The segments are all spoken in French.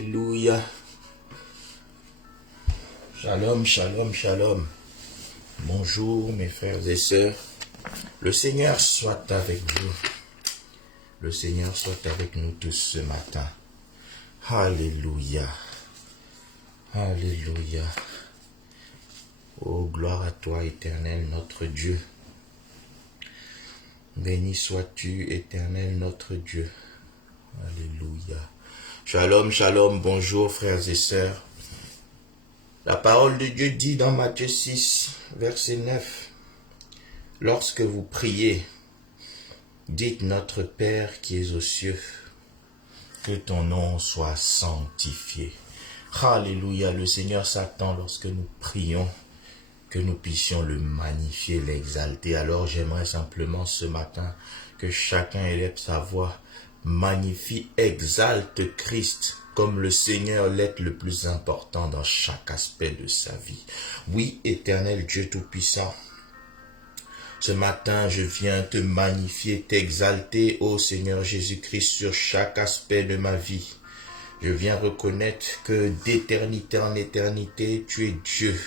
Alléluia. Shalom, shalom, shalom. Bonjour mes frères et sœurs. Le Seigneur soit avec vous. Le Seigneur soit avec nous tous ce matin. Alléluia. Alléluia. Oh, gloire à toi, Éternel, notre Dieu. Béni sois-tu, Éternel, notre Dieu. Alléluia. Shalom, shalom, bonjour frères et sœurs. La parole de Dieu dit dans Matthieu 6, verset 9, « Lorsque vous priez, dites notre Père qui es aux cieux, que ton nom soit sanctifié. » Alléluia, le Seigneur s'attend lorsque nous prions, que nous puissions le magnifier, l'exalter. Alors j'aimerais simplement ce matin que chacun élève sa voix, magnifie, exalte Christ, comme le Seigneur l'est le plus important dans chaque aspect de sa vie. Oui, Éternel Dieu Tout-Puissant, ce matin, je viens te magnifier, t'exalter, ô Seigneur Jésus-Christ, sur chaque aspect de ma vie. Je viens reconnaître que d'éternité en éternité, tu es Dieu.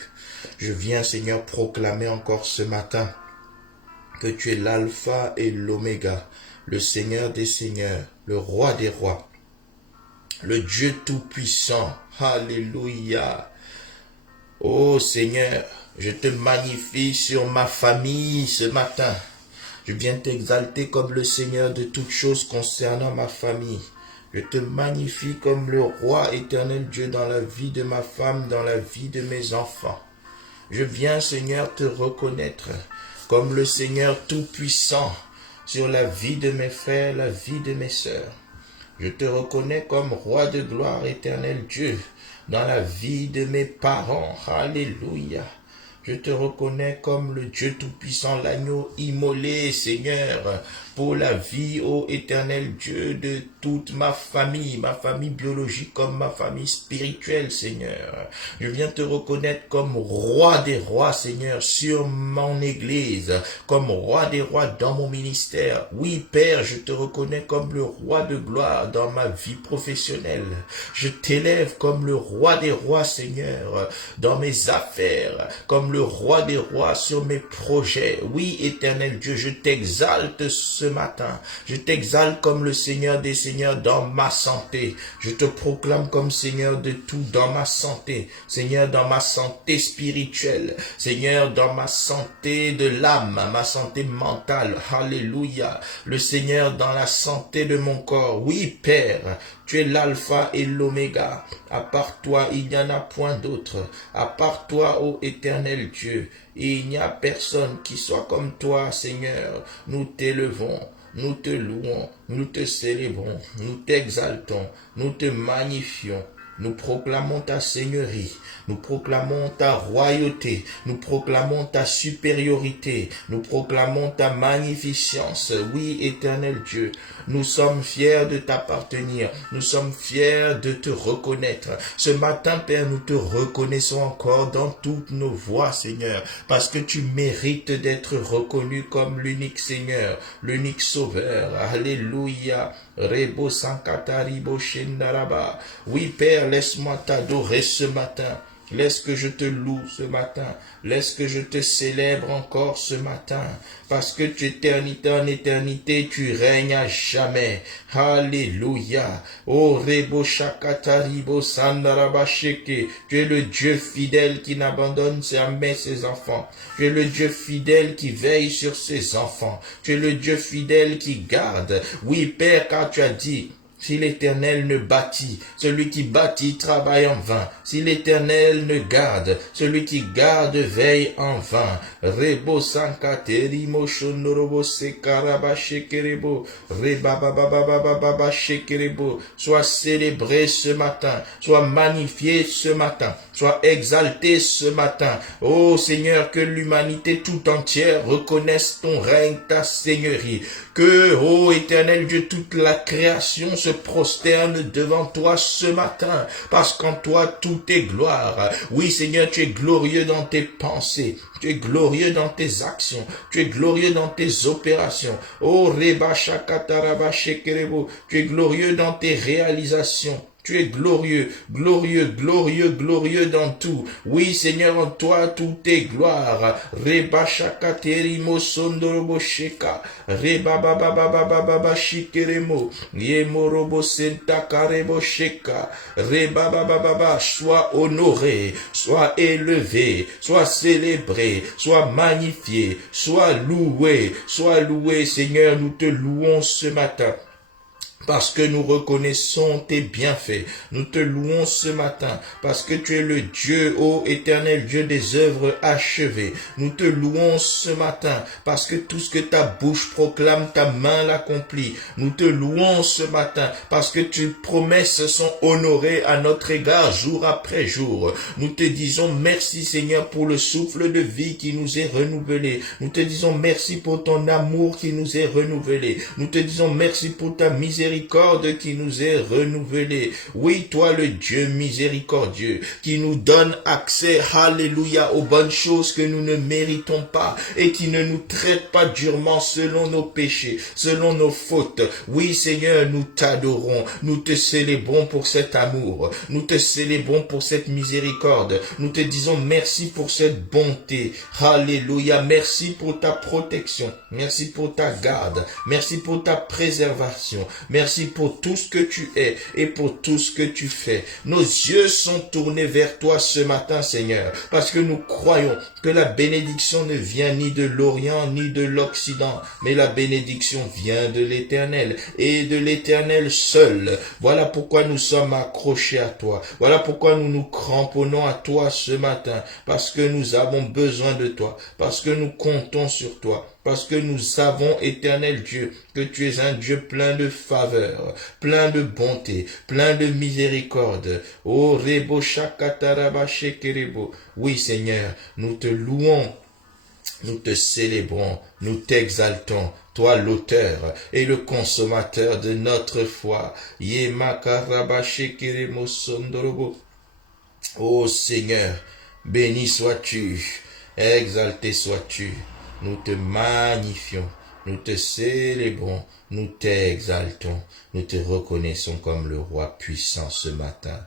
Je viens, Seigneur, proclamer encore ce matin que tu es l'alpha et l'oméga, le Seigneur des seigneurs, le roi des rois, le Dieu tout-puissant. Alléluia. Ô Seigneur, je te magnifie sur ma famille ce matin. Je viens t'exalter comme le Seigneur de toutes choses concernant ma famille. Je te magnifie comme le roi éternel Dieu dans la vie de ma femme, dans la vie de mes enfants. Je viens, Seigneur, te reconnaître comme le Seigneur tout-puissant sur la vie de mes frères, la vie de mes sœurs. Je te reconnais comme roi de gloire, éternel Dieu, dans la vie de mes parents. Alléluia. Je te reconnais comme le Dieu tout-puissant, l'agneau immolé, Seigneur, pour la vie, ô éternel Dieu, de toute ma famille biologique comme ma famille spirituelle, Seigneur. Je viens te reconnaître comme roi des rois, Seigneur, sur mon église, comme roi des rois dans mon ministère. Oui, Père, je te reconnais comme le roi de gloire dans ma vie professionnelle. Je t'élève comme le roi des rois, Seigneur, dans mes affaires, comme le roi des rois sur mes projets. Oui, éternel Dieu, je t'exalte ce matin. Je t'exalte comme le Seigneur des seigneurs dans ma santé. Je te proclame comme Seigneur de tout dans ma santé. Seigneur, dans ma santé spirituelle. Seigneur, dans ma santé de l'âme, ma santé mentale. Alléluia. Le Seigneur dans la santé de mon corps. Oui, Père, tu es l'alpha et l'oméga. À part toi, il n'y en a point d'autre. À part toi, ô éternel Dieu, il n'y a personne qui soit comme toi, Seigneur. Nous t'élevons, nous te louons, nous te célébrons, nous t'exaltons, nous te magnifions. Nous proclamons ta seigneurie, nous proclamons ta royauté, nous proclamons ta supériorité, nous proclamons ta magnificence. Oui, éternel Dieu, nous sommes fiers de t'appartenir, nous sommes fiers de te reconnaître. Ce matin, Père, nous te reconnaissons encore dans toutes nos voies, Seigneur, parce que tu mérites d'être reconnu comme l'unique Seigneur, l'unique Sauveur. Alléluia. Rebo Sankataribo Shendaraba. Oui, Père, laisse-moi t'adorer ce matin. Laisse que je te loue ce matin. Laisse que je te célèbre encore ce matin. Parce que tu éternité en éternité, tu règnes à jamais. Alléluia. Oh Rebo Shakataribo Sandaraba Sheke. Tu es le Dieu fidèle qui n'abandonne jamais ses enfants. Tu es le Dieu fidèle qui veille sur ses enfants. Tu es le Dieu fidèle qui garde. Oui, Père, car tu as dit, si l'Éternel ne bâtit, celui qui bâtit travaille en vain. Si l'Éternel ne garde, celui qui garde veille en vain. Rebo sankaterimo shonorobo sekaraba shekerebo. Rebabababababa shekerebo. Sois célébré ce matin, sois magnifié ce matin, sois exalté ce matin. Ô Seigneur, que l'humanité tout entière reconnaisse ton règne, ta seigneurie. Que, ô éternel Dieu, toute la création se prosterne devant toi ce matin, parce qu'en toi tout est gloire. Oui, Seigneur, tu es glorieux dans tes pensées, tu es glorieux dans tes actions, tu es glorieux dans tes opérations. Oh, Reba Shakataraba Shekerebo, tu es glorieux dans tes réalisations. Tu es glorieux, glorieux, glorieux, glorieux dans tout. Oui, Seigneur, en toi, tout est gloire. Reba shaka terimo sondorobo sheka. Reba baba baba baba shikeremo. Yemorobo senta karebo sheka. Reba baba baba. Sois honoré, sois élevé, sois célébré, sois magnifié, sois loué, Seigneur, nous te louons ce matin. Parce que nous reconnaissons tes bienfaits. Nous te louons ce matin. Parce que tu es le Dieu, ô éternel Dieu des œuvres achevées. Nous te louons ce matin. Parce que tout ce que ta bouche proclame, ta main l'accomplit. Nous te louons ce matin. Parce que tes promesses sont honorées à notre égard jour après jour. Nous te disons merci Seigneur pour le souffle de vie qui nous est renouvelé. Nous te disons merci pour ton amour qui nous est renouvelé. Nous te disons merci pour ta miséricorde qui nous est renouvelée. Oui, toi le Dieu miséricordieux qui nous donne accès, alléluia, aux bonnes choses que nous ne méritons pas et qui ne nous traite pas durement selon nos péchés, selon nos fautes. Oui, Seigneur, nous t'adorons, nous te célébrons pour cet amour, nous te célébrons pour cette miséricorde, nous te disons merci pour cette bonté. Alléluia, merci pour ta protection, merci pour ta garde, merci pour ta préservation, merci pour tout ce que tu es et pour tout ce que tu fais. Nos yeux sont tournés vers toi ce matin, Seigneur, parce que nous croyons que la bénédiction ne vient ni de l'Orient ni de l'Occident, mais la bénédiction vient de l'Éternel et de l'Éternel seul. Voilà pourquoi nous sommes accrochés à toi. Voilà pourquoi nous nous cramponnons à toi ce matin, parce que nous avons besoin de toi, parce que nous comptons sur toi. Parce que nous savons, éternel Dieu, que tu es un Dieu plein de faveur, plein de bonté, plein de miséricorde. Oh, rebo shakataraba shekerebo. Oui, Seigneur, nous te louons, nous te célébrons, nous t'exaltons, toi l'auteur et le consommateur de notre foi. Yemakaraba shekeremo sondorobo. Oh Seigneur, béni sois-tu, exalté sois-tu. Nous te magnifions, nous te célébrons, nous t'exaltons, nous te reconnaissons comme le roi puissant ce matin.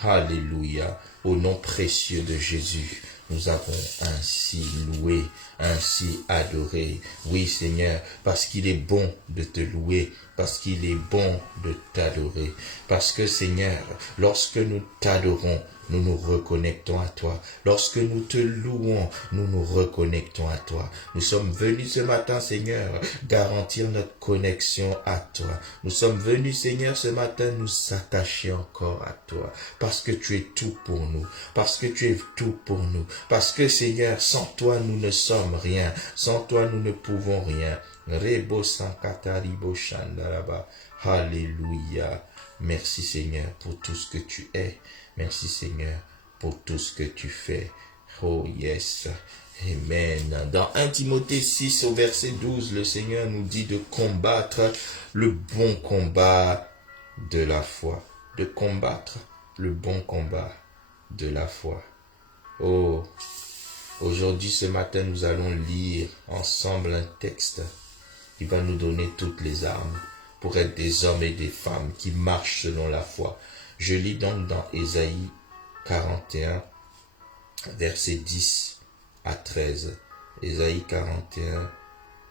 Alléluia, au nom précieux de Jésus, nous avons ainsi loué, ainsi adoré. Oui Seigneur, parce qu'il est bon de te louer, parce qu'il est bon de t'adorer. Parce que Seigneur, lorsque nous t'adorons, nous nous reconnectons à toi. Lorsque nous te louons, nous nous reconnectons à toi. Nous sommes venus ce matin, Seigneur, garantir notre connexion à toi. Nous sommes venus, Seigneur, ce matin, nous attacher encore à toi. Parce que tu es tout pour nous. Parce que tu es tout pour nous. Parce que, Seigneur, sans toi, nous ne sommes rien. Sans toi, nous ne pouvons rien. Rebo sankataribo shandaraba. Alléluia. Merci, Seigneur, pour tout ce que tu es. Merci Seigneur pour tout ce que tu fais. Oh yes. Amen. Dans 1 Timothée 6 au verset 12, le Seigneur nous dit de combattre le bon combat de la foi. De combattre le bon combat de la foi. Oh, aujourd'hui ce matin nous allons lire ensemble un texte qui va nous donner toutes les armes pour être des hommes et des femmes qui marchent selon la foi. Je lis donc dans Ésaïe 41, verset 10 à 13. Ésaïe 41,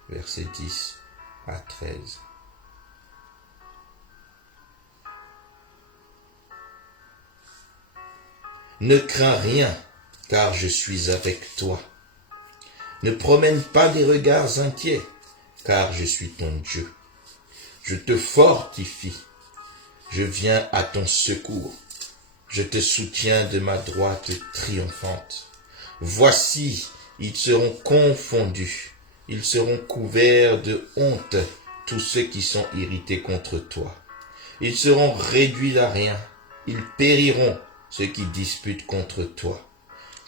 verset 10 à 13. Ne crains rien, car je suis avec toi. Ne promène pas des regards inquiets, car je suis ton Dieu. Je te fortifie. Je viens à ton secours. Je te soutiens de ma droite triomphante. Voici, ils seront confondus. Ils seront couverts de honte, tous ceux qui sont irrités contre toi. Ils seront réduits à rien. Ils périront, ceux qui disputent contre toi.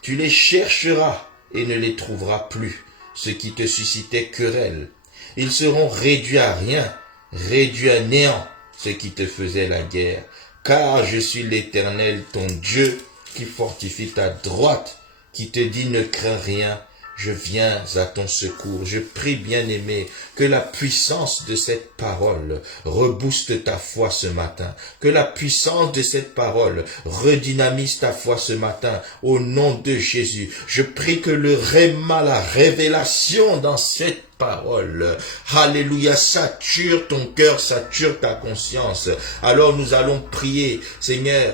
Tu les chercheras et ne les trouveras plus, ceux qui te suscitaient querelle. Ils seront réduits à rien, réduits à néant, ceux qui te faisaient la guerre. Car je suis l'Éternel, ton Dieu, qui fortifie ta droite, qui te dit ne crains rien. Je viens à ton secours. Je prie, bien-aimé, que la puissance de cette parole rebooste ta foi ce matin, que la puissance de cette parole redynamise ta foi ce matin, au nom de Jésus. Je prie que le réma, la révélation dans cette parole, alléluia, sature ton cœur, sature ta conscience. Alors nous allons prier, Seigneur,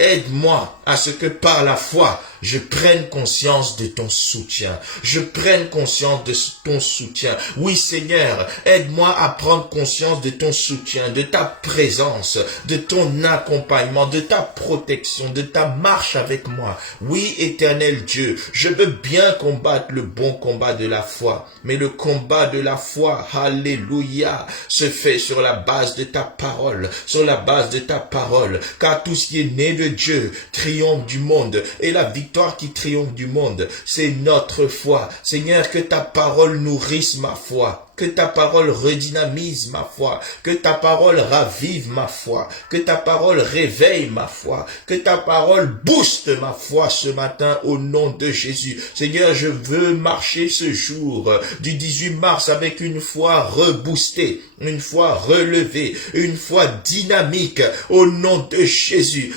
aide-moi à ce que par la foi, je prenne conscience de ton soutien. Je prenne conscience de ton soutien. Oui, Seigneur, aide-moi à prendre conscience de ton soutien, de ta présence, de ton accompagnement, de ta protection, de ta marche avec moi. Oui, éternel Dieu, je veux bien combattre le bon combat de la foi. Mais le combat de la foi, alléluia, se fait sur la base de ta parole, sur la base de ta parole. Car tout ce qui est né de Dieu triomphe du monde. Et la victoire qui triomphe du monde, c'est notre foi. Seigneur, que ta parole nourrisse ma foi. Que ta parole redynamise ma foi, que ta parole ravive ma foi, que ta parole réveille ma foi, que ta parole booste ma foi ce matin au nom de Jésus. Seigneur, je veux marcher ce jour du 18 mars avec une foi reboostée, une foi relevée, une foi dynamique au nom de Jésus.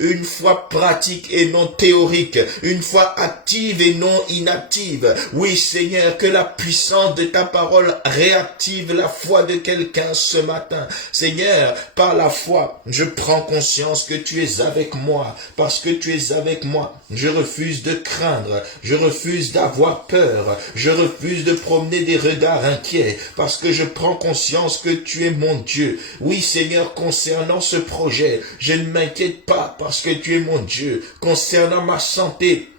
Une foi pratique et non théorique, une foi active et non inactive. Oui, Seigneur, que la puissance de ta parole réactive la foi de quelqu'un ce matin. Seigneur, par la foi, je prends conscience que tu es avec moi. Parce que tu es avec moi, je refuse de craindre, je refuse d'avoir peur, je refuse de promener des regards inquiets. Parce que je prends conscience que tu es mon Dieu. Oui, Seigneur, concernant ce projet, je ne m'inquiète pas parce que tu es mon Dieu. Concernant ma santé,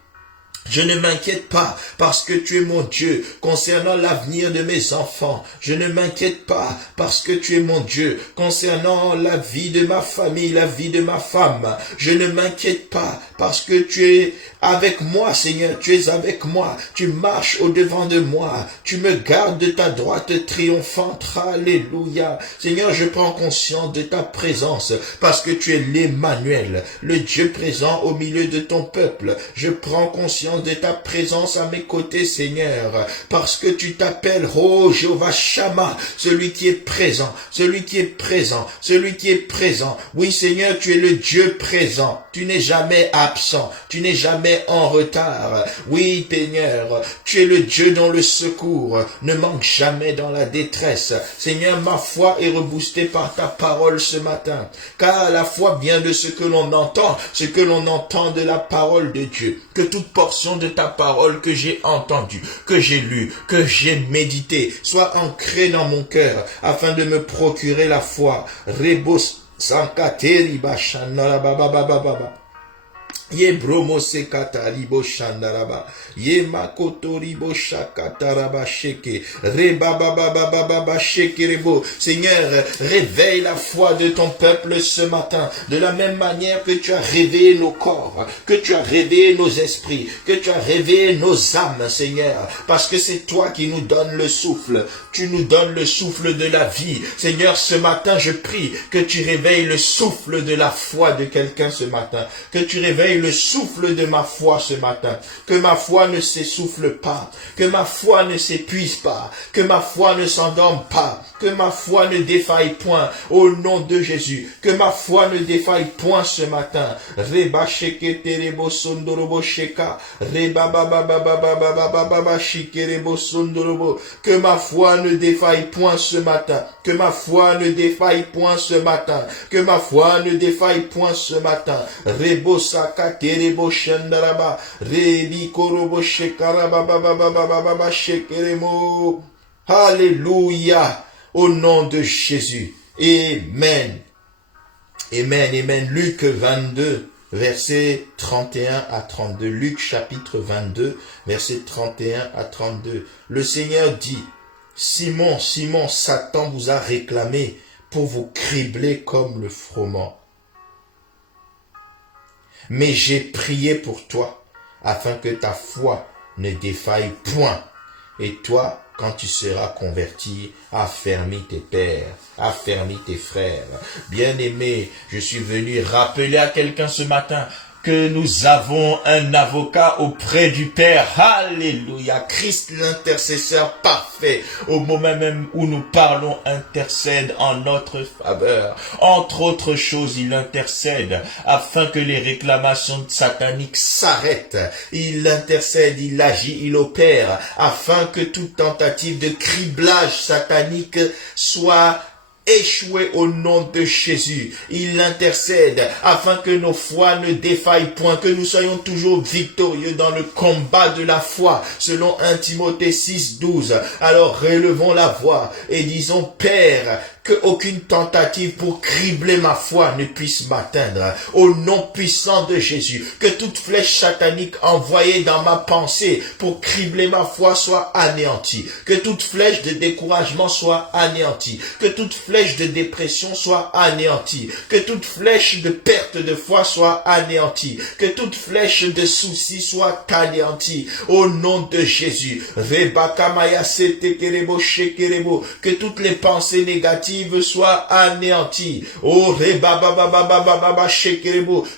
je ne m'inquiète pas parce que tu es mon Dieu. Concernant l'avenir de mes enfants, je ne m'inquiète pas parce que tu es mon Dieu. Concernant la vie de ma famille, la vie de ma femme, je ne m'inquiète pas parce que tu es avec moi, Seigneur. Tu es avec moi. Tu marches au-devant de moi. Tu me gardes de ta droite triomphante. Alléluia. Seigneur, je prends conscience de ta présence parce que tu es l'Emmanuel, le Dieu présent au milieu de ton peuple. Je prends conscience de ta présence à mes côtés, Seigneur, parce que tu t'appelles, oh Jéhovah Shammah, celui qui est présent, celui qui est présent, celui qui est présent. Oui, Seigneur, tu es le Dieu présent. Tu n'es jamais absent, tu n'es jamais en retard. Oui, Seigneur, tu es le Dieu dont le secours ne manque jamais dans la détresse. Seigneur, ma foi est reboostée par ta parole ce matin, car la foi vient de ce que l'on entend, ce que l'on entend de la parole de Dieu. Que toute portion de ta parole que j'ai entendue, que j'ai lue, que j'ai médité, soit ancrée dans mon cœur, afin de me procurer la foi. Rebos sankateri bashana baba baba baba. Ye bromo se kataribo shandaraba. Ye makoto ribo shakataraba sheke. Reba baba baba baba sheke rebo. Seigneur, réveille la foi de ton peuple ce matin. De la même manière que tu as réveillé nos corps, que tu as réveillé nos esprits, que tu as réveillé nos âmes, Seigneur. Parce que c'est toi qui nous donnes le souffle. Tu nous donnes le souffle de la vie. Seigneur, ce matin, je prie que tu réveilles le souffle de la foi de quelqu'un ce matin. Que tu réveilles le souffle de ma foi ce matin. Que ma foi ne s'essouffle pas. Que ma foi ne s'épuise pas. Que ma foi ne s'endorme pas. Que ma foi ne défaille point. Au nom de Jésus. Que ma foi ne défaille point ce matin. Reba sheke terebo sondorobo sheka. Reba baba baba baba baba baba shikerebo sondorobo. Que ma foi ne défaille point ce matin. Que ma foi ne défaille point ce matin. Que ma foi ne défaille point ce matin. Rebo saka terebo shandaraba. Rebi korobo shekaraba baba baba baba shekeremo. Alléluia. Au nom de Jésus. Amen. Amen. Amen. Luc 22. Versets 31 à 32. Luc chapitre 22, versets 31 à 32. Le Seigneur dit, Simon, Simon, Satan vous a réclamé pour vous cribler comme le froment. Mais j'ai prié pour toi, afin que ta foi ne défaille point. Et toi, quand tu seras converti, affermis tes pères, affermis tes frères. Bien-aimé, je suis venu rappeler à quelqu'un ce matin, que nous avons un avocat auprès du Père. Alléluia. Christ l'intercesseur parfait, au moment même où nous parlons, intercède en notre faveur. Entre autres choses, il intercède afin que les réclamations sataniques s'arrêtent. Il intercède, il agit, il opère afin que toute tentative de criblage satanique soit échoué au nom de Jésus. Il intercède afin que nos foi ne défaillent point, que nous soyons toujours victorieux dans le combat de la foi, selon 1 Timothée 6:12. Alors relevons la voix et disons: Père, que aucune tentative pour cribler ma foi ne puisse m'atteindre. Au nom puissant de Jésus, que toute flèche satanique envoyée dans ma pensée pour cribler ma foi soit anéantie. Que toute flèche de découragement soit anéantie. Que toute flèche de dépression soit anéantie. Que toute flèche de perte de foi soit anéantie. Que toute flèche de souci soit anéantie. Au nom de Jésus. Que toutes les pensées négatives soit anéantie. Oh,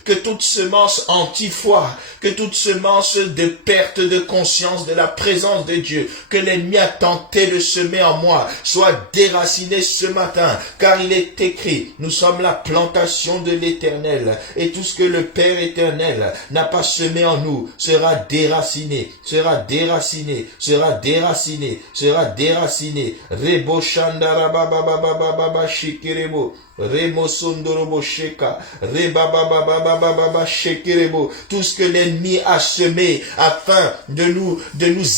que toute semence anti-foi, que toute semence de perte de conscience de la présence de Dieu, que l'ennemi a tenté de semer en moi, soit déracinée ce matin, car il est écrit: nous sommes la plantation de l'Éternel, et tout ce que le Père éternel n'a pas semé en nous sera déraciné, sera déraciné, sera déraciné, sera déraciné. Rebo Shandara Baba Shikirebo, Remo Sondorobo Sheka, Reba Baba Shekirebo. Tout ce que l'ennemi a semé afin de nous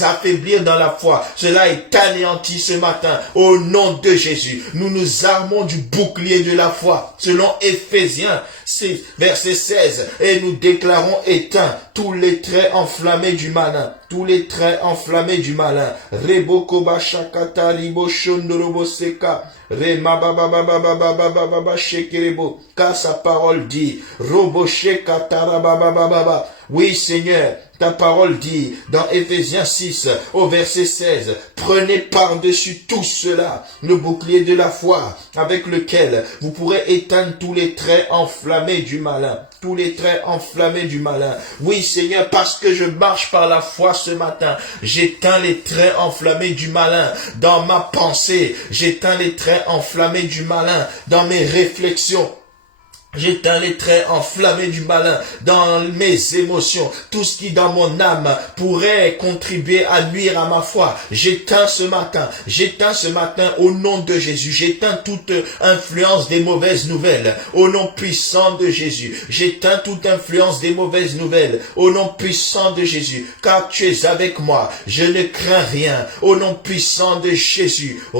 affaiblir dans la foi, cela est anéanti ce matin au nom de Jésus. Nous nous armons du bouclier de la foi selon Éphésiens 6 verset 16 et nous déclarons éteints tous les traits enflammés du malin, tous les traits enflammés du malin. Rebo Koba Shakata Ribo Shondorobo Seka, Rema Baba Shekirebo, car sa parole dit: Robo Shekatara Baba. Oui, Seigneur, ta parole dit dans Éphésiens 6 au verset 16, prenez par-dessus tout cela le bouclier de la foi avec lequel vous pourrez éteindre tous les traits enflammés du malin. Tous les traits enflammés du malin. Oui, Seigneur, parce que je marche par la foi ce matin, j'éteins les traits enflammés du malin dans ma pensée. J'éteins les traits enflammés du malin dans mes réflexions. J'éteins les traits enflammés du malin dans mes émotions. Tout ce qui dans mon âme pourrait contribuer à nuire à ma foi, j'éteins ce matin au nom de Jésus. J'éteins toute influence des mauvaises nouvelles au nom puissant de Jésus. J'éteins toute influence des mauvaises nouvelles au nom puissant de Jésus. Car tu es avec moi, je ne crains rien au nom puissant de Jésus. Je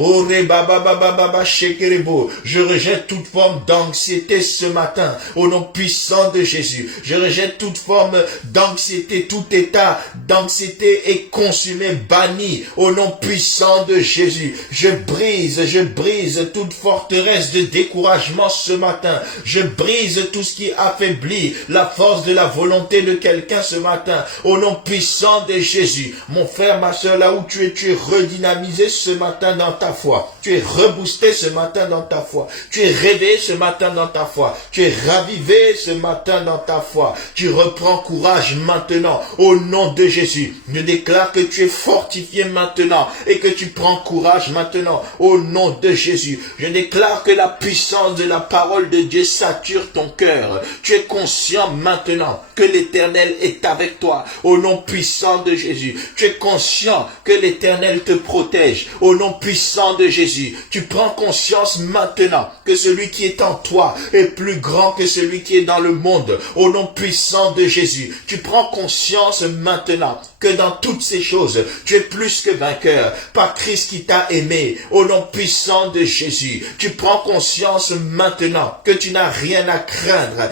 rejette toute forme d'anxiété ce matin au nom puissant de Jésus. Je rejette toute forme d'anxiété, tout état d'anxiété est consumé, banni au nom puissant de Jésus. Je brise toute forteresse de découragement ce matin. Je brise tout ce qui affaiblit la force de la volonté de quelqu'un ce matin au nom puissant de Jésus. Mon frère, ma soeur, là où tu es redynamisé ce matin dans ta foi. Tu es reboosté ce matin dans ta foi. Tu es réveillé ce matin dans ta foi. Tu es ravivé ce matin dans ta foi. Tu reprends courage maintenant au nom de Jésus. Je déclare que tu es fortifié maintenant et que tu prends courage maintenant au nom de Jésus. Je déclare que la puissance de la parole de Dieu sature ton cœur. Tu es conscient maintenant que l'Éternel est avec toi au nom puissant de Jésus. Tu es conscient que l'Éternel te protège au nom puissant de Jésus. Tu prends conscience maintenant que celui qui est en toi est plus grand que celui qui est dans le monde au nom puissant de Jésus. Tu prends conscience maintenant que dans toutes ces choses, tu es plus que vainqueur par Christ qui t'a aimé au nom puissant de Jésus. Tu prends conscience maintenant que tu n'as rien à craindre,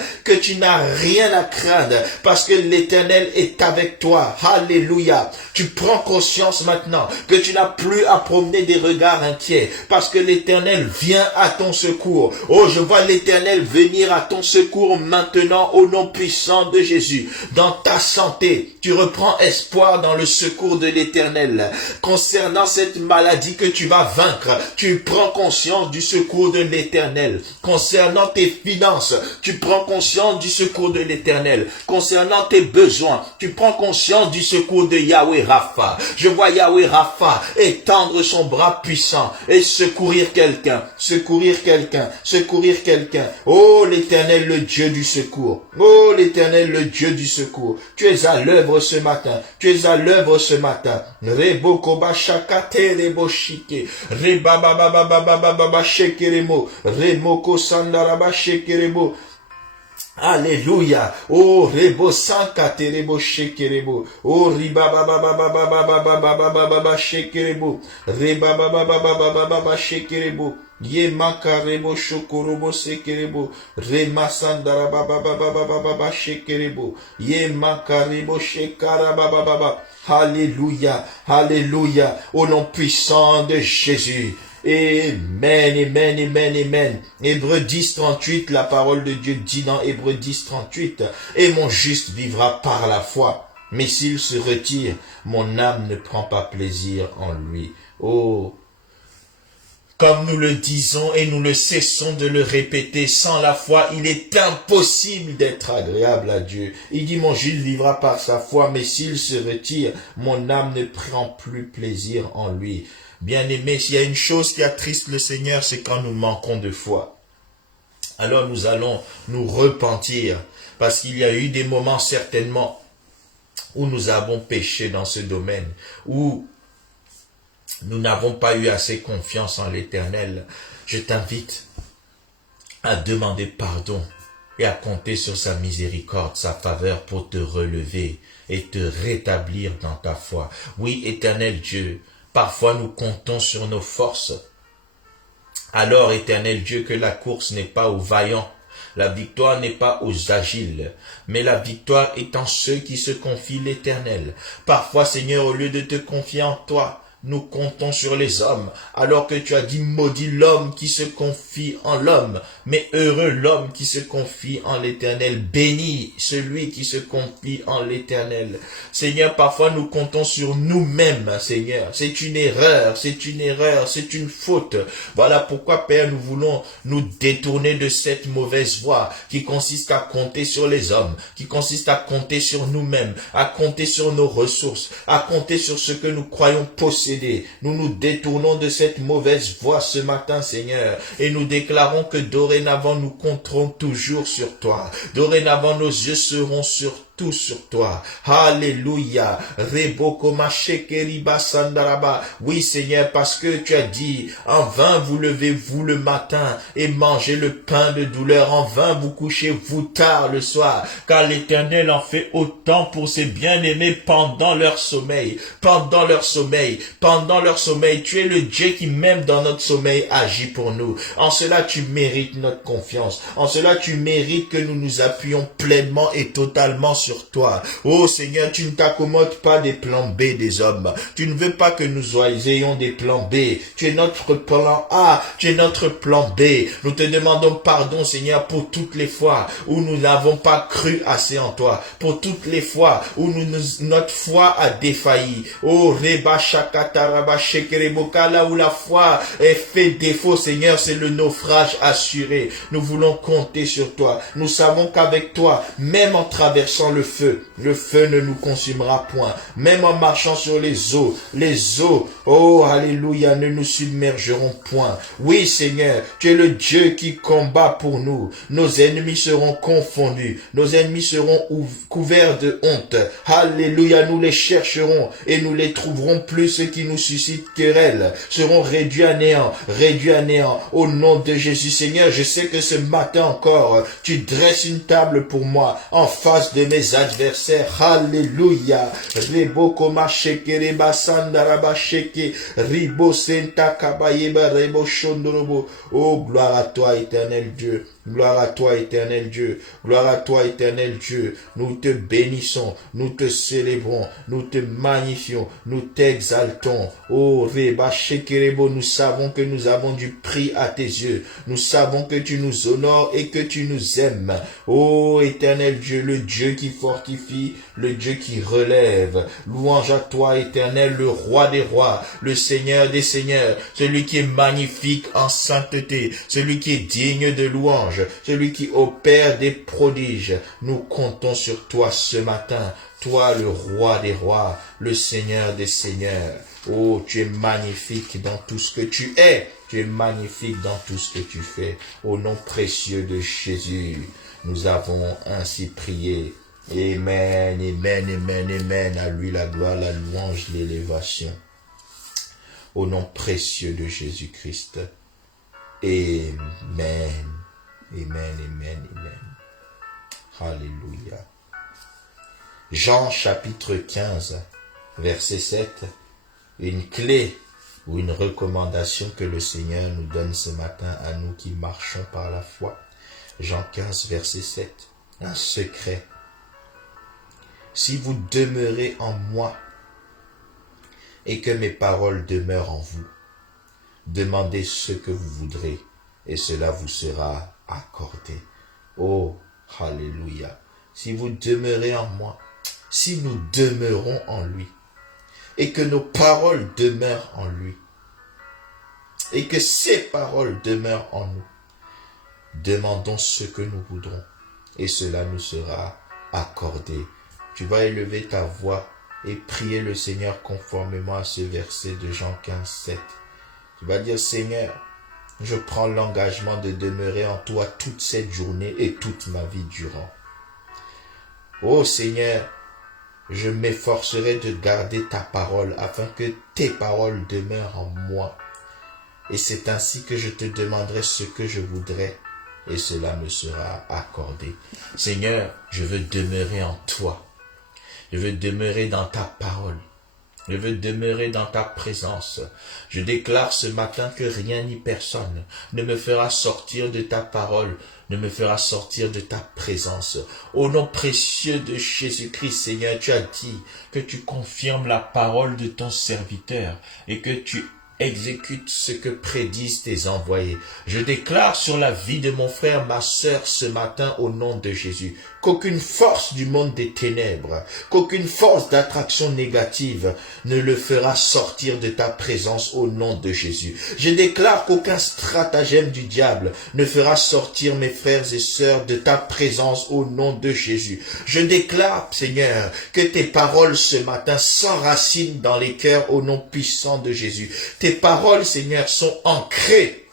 parce que l'Éternel est avec toi. Alléluia. Tu prends conscience maintenant que tu n'as plus à promener des regards inquiets parce que l'Éternel vient à ton secours. Oh, je vois l'Éternel venir à ton secours maintenant au nom puissant de Jésus. Dans ta santé, tu reprends espoir dans le secours de l'Éternel. Concernant cette maladie que tu vas vaincre, tu prends conscience du secours de l'Éternel. Concernant tes finances, tu prends conscience du secours de l'Éternel. concernant tes besoins. Tu prends conscience du secours de Yahweh Rapha. Je vois Yahweh Rapha étendre son bras puissant et secourir quelqu'un, secourir quelqu'un, secourir quelqu'un. Oh l'Éternel, le Dieu du secours. Oh l'Éternel, le Dieu du secours. Tu es à l'œuvre ce matin. Tu es à l'œuvre ce matin. Rebo koba shakate rebo shike. Reba baba baba baba baba shekeremo. Remoko sandaraba shekeremo. Alléluia. Oh, rebo sankate rebo shekerebo. Oh, riba baba baba baba baba baba baba shekerebo. Reba baba baba baba baba shekerebo. Ye makarebo shokorobo sekerebo. Rema sandara baba baba baba baba shekerebo. Ye makarebo shekara baba baba. Alléluia. Alléluia. Au nom puissant de Jésus. Amen, amen, amen, amen. Hébreux 10, 38, la parole de Dieu dit dans Hébreux 10, 38, et mon juste vivra par la foi. Mais s'il se retire, mon âme ne prend pas plaisir en lui. Oh, comme nous le disons et nous ne cessons de le répéter, sans la foi, il est impossible d'être agréable à Dieu. Il dit, mon juste vivra par sa foi, mais s'il se retire, mon âme ne prend plus plaisir en lui. Bien-aimés, s'il y a une chose qui attriste le Seigneur, c'est quand nous manquons de foi. Alors nous allons nous repentir, parce qu'il y a eu des moments certainement où nous avons péché dans ce domaine, où nous n'avons pas eu assez confiance en l'Éternel. Je t'invite à demander pardon et à compter sur sa miséricorde, sa faveur pour te relever et te rétablir dans ta foi. Oui, Éternel Dieu, parfois nous comptons sur nos forces. Alors, Éternel Dieu, que la course n'est pas aux vaillants, la victoire n'est pas aux agiles, mais la victoire est en ceux qui se confient l'Éternel. Parfois, Seigneur, au lieu de te confier en toi, nous comptons sur les hommes, alors que tu as dit maudit l'homme qui se confie en l'homme, mais heureux l'homme qui se confie en l'Éternel, béni celui qui se confie en l'Éternel. Seigneur, parfois nous comptons sur nous-mêmes, Seigneur. C'est une erreur, c'est une faute. Voilà pourquoi, Père, nous voulons nous détourner de cette mauvaise voie qui consiste à compter sur les hommes, qui consiste à compter sur nous-mêmes, à compter sur nos ressources, à compter sur ce que nous croyons posséder. Nous nous détournons de cette mauvaise voie ce matin, Seigneur, et nous déclarons que dorénavant nous compterons toujours sur toi. Dorénavant nos yeux seront tout sur toi. Alléluia. Oui, Seigneur, parce que tu as dit, en vain vous levez-vous le matin et mangez le pain de douleur. En vain vous couchez-vous tard le soir, car l'Éternel en fait autant pour ses bien-aimés pendant leur sommeil. Pendant leur sommeil. Pendant leur sommeil. Tu es le Dieu qui, même dans notre sommeil, agit pour nous. En cela, tu mérites notre confiance. En cela, tu mérites que nous nous appuyions pleinement et totalement sur toi. Oh Seigneur, tu ne t'accommodes pas des plans B des hommes. Tu ne veux pas que nous ayons des plans B. Tu es notre plan A, tu es notre plan B. Nous te demandons pardon, Seigneur, pour toutes les fois où nous n'avons pas cru assez en toi. Pour toutes les fois où notre foi a défailli. Oh Reba Shakataraba Shekereboka, là où la foi est fait défaut, Seigneur, c'est le naufrage assuré. Nous voulons compter sur toi. Nous savons qu'avec toi, même en traversant le feu ne nous consumera point. Même en marchant sur les eaux, oh alléluia, ne nous submergeront point. Oui Seigneur, tu es le Dieu qui combat pour nous. Nos ennemis seront confondus. Nos ennemis seront couverts de honte. Alléluia, nous les chercherons et nous les trouverons plus. Ceux qui nous suscitent querelle seront réduits à néant. Au nom de Jésus, Seigneur, je sais que ce matin encore, tu dresses une table pour moi en face de mes adversaires. Alléluia. Rebo koma shekere basandaraba sheke. Ribo senta kabayeba rebo shondorobo. Oh, gloire à toi, éternel Dieu. Gloire à toi, éternel Dieu. Gloire à toi, éternel Dieu. Nous te bénissons, nous te célébrons, nous te magnifions, nous t'exaltons. Oh, Reba Shekerebo, nous savons que nous avons du prix à tes yeux. Nous savons que tu nous honores et que tu nous aimes. Oh, éternel Dieu, le Dieu qui fortifie, le Dieu qui relève. Louange à toi, Éternel, le roi des rois, le Seigneur des seigneurs, celui qui est magnifique en sainteté, celui qui est digne de louange, celui qui opère des prodiges. Nous comptons sur toi ce matin, toi le roi des rois, le Seigneur des seigneurs. Oh, tu es magnifique dans tout ce que tu es. Tu es magnifique dans tout ce que tu fais. Au nom précieux de Jésus, nous avons ainsi prié. Amen, amen, amen, amen. À lui la gloire, la louange, l'élévation. Au nom précieux de Jésus-Christ. Amen. Amen, amen, amen. Alléluia. Jean chapitre 15, verset 7. Une clé ou une recommandation que le Seigneur nous donne ce matin à nous qui marchons par la foi. Jean 15, verset 7. Un secret. Si vous demeurez en moi et que mes paroles demeurent en vous, demandez ce que vous voudrez et cela vous sera accordé. Oh, alléluia. Si vous demeurez en moi, si nous demeurons en lui, et que nos paroles demeurent en lui, et que ses paroles demeurent en nous, demandons ce que nous voudrons, et cela nous sera accordé. Tu vas élever ta voix et prier le Seigneur conformément à ce verset de Jean 15, 7. Tu vas dire, Seigneur, je prends l'engagement de demeurer en toi toute cette journée et toute ma vie durant. Oh Seigneur, je m'efforcerai de garder ta parole afin que tes paroles demeurent en moi. Et c'est ainsi que je te demanderai ce que je voudrais et cela me sera accordé. Seigneur, je veux demeurer en toi. Je veux demeurer dans ta parole. Je veux demeurer dans ta présence. Je déclare ce matin que rien ni personne ne me fera sortir de ta parole, ne me fera sortir de ta présence. Au nom précieux de Jésus-Christ, Seigneur, tu as dit que tu confirmes la parole de ton serviteur et que tu exécute ce que prédisent tes envoyés. Je déclare sur la vie de mon frère, ma sœur, ce matin, au nom de Jésus, qu'aucune force du monde des ténèbres, qu'aucune force d'attraction négative ne le fera sortir de ta présence au nom de Jésus. Je déclare qu'aucun stratagème du diable ne fera sortir mes frères et sœurs de ta présence au nom de Jésus. Je déclare, Seigneur, que tes paroles ce matin s'enracinent dans les cœurs au nom puissant de Jésus. Tes paroles, Seigneur, sont ancrées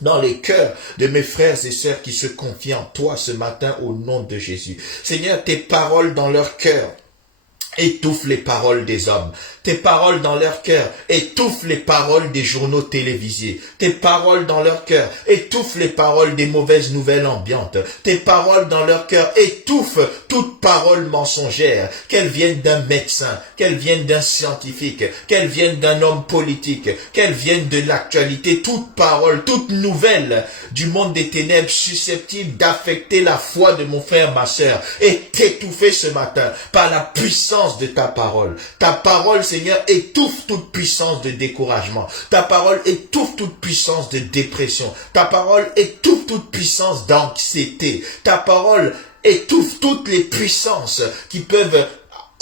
dans les cœurs de mes frères et sœurs qui se confient en toi ce matin au nom de Jésus. Seigneur, tes paroles dans leur cœur étouffent les paroles des hommes. Tes paroles dans leur cœur étouffent les paroles des journaux télévisés. Tes paroles dans leur cœur étouffent les paroles des mauvaises nouvelles ambiantes. Tes paroles dans leur cœur étouffent toute parole mensongère, qu'elles viennent d'un médecin, qu'elles viennent d'un scientifique, qu'elles viennent d'un homme politique, qu'elles viennent de l'actualité. Toute parole, toute nouvelle du monde des ténèbres susceptible d'affecter la foi de mon frère, ma sœur, est étouffée ce matin par la puissance de ta parole. Ta parole, Seigneur, étouffe toute puissance de découragement. Ta parole étouffe toute puissance de dépression. Ta parole étouffe toute puissance d'anxiété. Ta parole étouffe toutes les puissances qui peuvent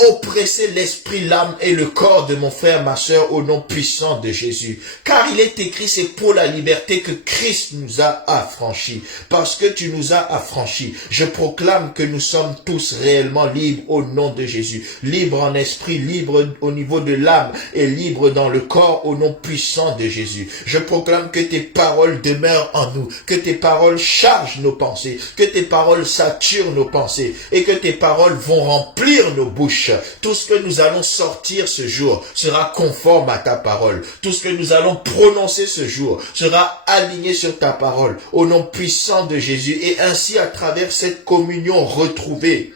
oppresser l'esprit, l'âme et le corps de mon frère, ma sœur, au nom puissant de Jésus. Car il est écrit, c'est pour la liberté que Christ nous a affranchis. Parce que tu nous as affranchis, je proclame que nous sommes tous réellement libres au nom de Jésus. Libres en esprit, libres au niveau de l'âme et libres dans le corps au nom puissant de Jésus. Je proclame que tes paroles demeurent en nous, que tes paroles chargent nos pensées, que tes paroles saturent nos pensées et que tes paroles vont remplir nos bouches. Tout ce que nous allons sortir ce jour sera conforme à ta parole. Tout ce que nous allons prononcer ce jour sera aligné sur ta parole au nom puissant de Jésus. Et ainsi, à travers cette communion retrouvée,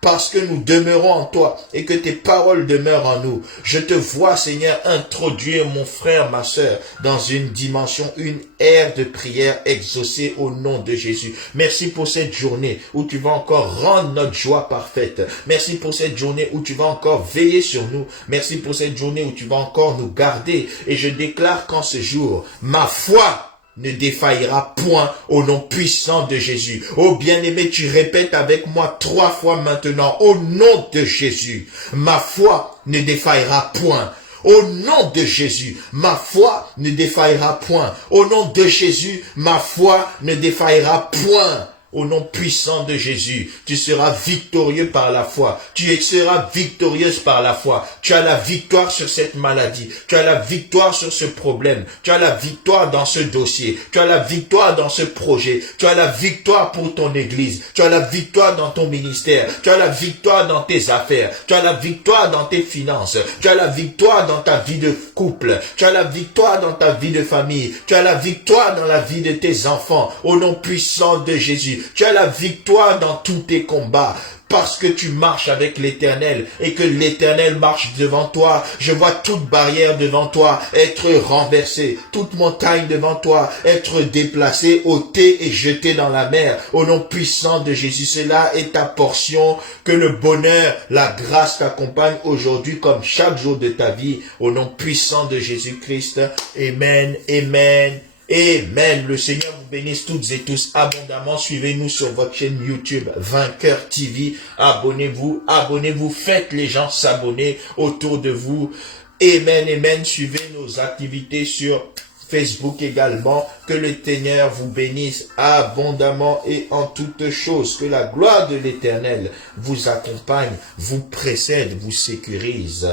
parce que nous demeurons en toi et que tes paroles demeurent en nous, je te vois, Seigneur, introduire mon frère, ma sœur, dans une dimension, une ère de prière exaucée au nom de Jésus. Merci pour cette journée où tu vas encore rendre notre joie parfaite. Merci pour cette journée où tu vas encore veiller sur nous. Merci pour cette journée où tu vas encore nous garder. Et je déclare qu'en ce jour, ma foi ne défaillira point au nom puissant de Jésus. Oh bien-aimé, tu répètes avec moi 3 fois maintenant, au nom de Jésus, ma foi ne défaillera point. Au nom de Jésus, ma foi ne défaillera point. Au nom de Jésus, ma foi ne défaillera point. Au nom puissant de Jésus, tu seras victorieux par la foi. Tu seras victorieuse par la foi. Tu as la victoire sur cette maladie. Tu as la victoire sur ce problème. Tu as la victoire dans ce dossier. Tu as la victoire dans ce projet. Tu as la victoire pour ton église. Tu as la victoire dans ton ministère. Tu as la victoire dans tes affaires. Tu as la victoire dans tes finances. Tu as la victoire dans ta vie de couple. Tu as la victoire dans ta vie de famille. Tu as la victoire dans la vie de tes enfants. Au nom puissant de Jésus. Tu as la victoire dans tous tes combats. Parce que tu marches avec l'Éternel et que l'Éternel marche devant toi. Je vois toute barrière devant toi être renversée, toute montagne devant toi être déplacée, ôtée et jetée dans la mer. Au nom puissant de Jésus, cela est ta portion. Que le bonheur, la grâce t'accompagne aujourd'hui comme chaque jour de ta vie. Au nom puissant de Jésus-Christ. Amen, amen. Amen. Le Seigneur vous bénisse toutes et tous abondamment. Suivez-nous sur votre chaîne YouTube Vainqueur TV. Abonnez-vous, abonnez-vous. Faites les gens s'abonner autour de vous. Amen, amen. Suivez nos activités sur Facebook également. Que le Seigneur vous bénisse abondamment et en toutes choses. Que la gloire de l'Éternel vous accompagne, vous précède, vous sécurise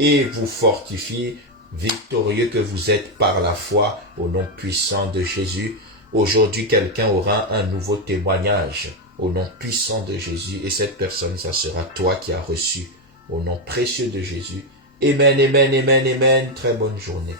et vous fortifie. Victorieux que vous êtes par la foi au nom puissant de Jésus. Aujourd'hui, quelqu'un aura un nouveau témoignage au nom puissant de Jésus et cette personne, ça sera toi qui as reçu au nom précieux de Jésus. Amen, amen, amen, amen. Très bonne journée.